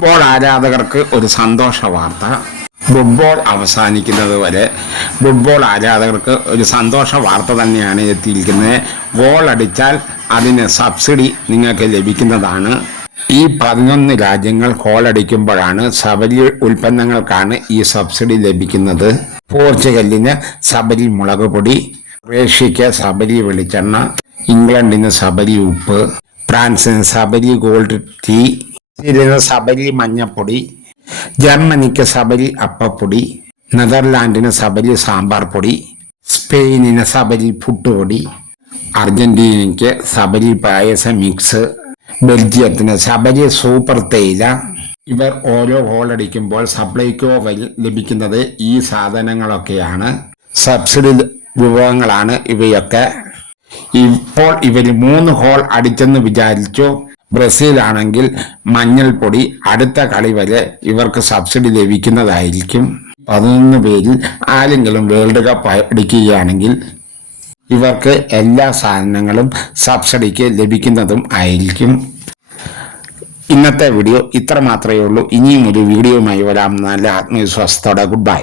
Football ആരാധകർക്ക് ഒരു സന്തോഷ വാർത്ത. ഫുട്ബോൾ അവസാനിക്കുന്നത് വരെ ഫുട്ബോൾ ആരാധകർക്ക് ഒരു സന്തോഷ വാർത്ത തന്നെയാണ് എത്തിയിരിക്കുന്നത്. ഗോൾ അടിച്ചാൽ അതിന് സബ്സിഡി നിങ്ങൾക്ക് ലഭിക്കുന്നതാണ്. ഈ 11 രാജ്യങ്ങൾ ഗോളടിക്കുമ്പോഴാണ് സബരി ഉൽപ്പന്നങ്ങൾക്കാണ് ഈ സബ്സിഡി ലഭിക്കുന്നത്. പോർച്ചുഗലിന് സബരി മുളക് പൊടി, ക്രൊയേഷ്യയ്ക്ക് സബരി വെളിച്ചെണ്ണ, ഇംഗ്ലണ്ടിന് സബരി ഉപ്പ്, ഫ്രാൻസിന് സബരി ഗോൾഡ് ടീ, ബ്രസീലിന് സബരി മഞ്ഞപ്പൊടി, ജർമ്മനിക്ക് സബരി അപ്പപ്പൊടി, നെതർലാൻഡിന് സബരി സാമ്പാർ പൊടി, സ്പെയിനിന് സബരി പുട്ടുപൊടി, അർജന്റീനയ്ക്ക് സബരി പായസ മിക്സ്, ബെൽജിയത്തിന് സബരി സൂപ്പർ തേയില. ഇവർ ഓരോ ഗോളടിക്കുമ്പോൾ സപ്ലൈകോ വഴി ലഭിക്കുന്നത് ഈ സാധനങ്ങളൊക്കെയാണ്. സബ്സിഡി വിഭവങ്ങളാണ് ഇവയൊക്കെ. ഇപ്പോൾ ഇവർ 3 ഗോൾ അടിച്ചെന്ന് വിചാരിച്ചു. ബ്രസീലാണെങ്കിൽ മഞ്ഞൾപ്പൊടി അടുത്ത കളി വരെ ഇവർക്ക് സബ്സിഡി ലഭിക്കുന്നതായിരിക്കും. 11 പേരിൽ ആരെങ്കിലും വേൾഡ് കപ്പ് അടിക്കുകയാണെങ്കിൽ ഇവർക്ക് എല്ലാ സാധനങ്ങളും സബ്സിഡിക്ക് ലഭിക്കുന്നതും ആയിരിക്കും. ഇന്നത്തെ വീഡിയോ ഇത്ര മാത്രമേ ഉള്ളൂ. ഇനിയും ഒരു വീഡിയോയുമായി വരാം. നല്ല ആത്മവിശ്വാസത്തോടെ ഗുഡ് ബൈ.